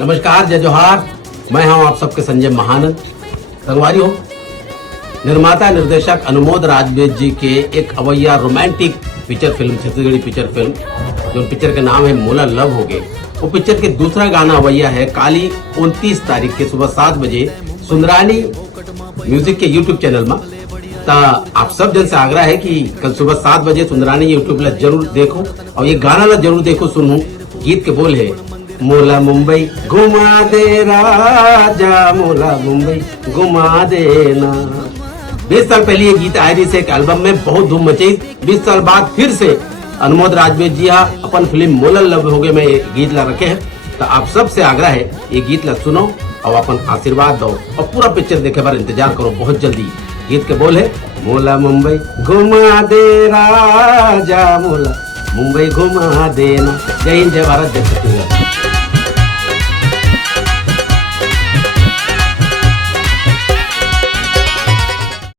नमस्कार, जय जोहार। मैं हूं आप सबके संजय महानंद। संगवारी हो, निर्माता निर्देशक अनुमोद राजवेद जी के एक अवैया romantic picture film, Chhattisgarhi picture film, जो पिक्चर का नाम है मोला लव हो गए। वो पिक्चर के दूसरा गाना अवैया है काली 29 तारीख के सुबह 7 बजे सुंदरानी म्यूजिक के यूट्यूब चैनल में। तो आप सब जन से आग्रह है कि कल सुबह 7 बजे सुंदरानी यूट्यूब ला जरूर देखो और ये गाना ला जरूर देखो, सुनो। गीत के बोल है मोला मुंबई घुमा दे राजा, मोला मुंबई घुमा देना। 20 साल पहले ये गीत आए से एक एल्बम में बहुत धूम मची। 20 साल बाद फिर से अनुमोद राजवेद जी अपन फिल्म मोला लव हो गए में गीत ला रखे हैं। तो आप सब से आग्रह है ये गीत ला सुनो और अपन आशीर्वाद दो और पूरा पिक्चर देखे बार इंतजार करो बहुत जल्दी। गीत के बोल है मोला मुंबई घुमा दे राजा, मोला मुंबई घुमा देना। जय हिंद, जय भारत, जय।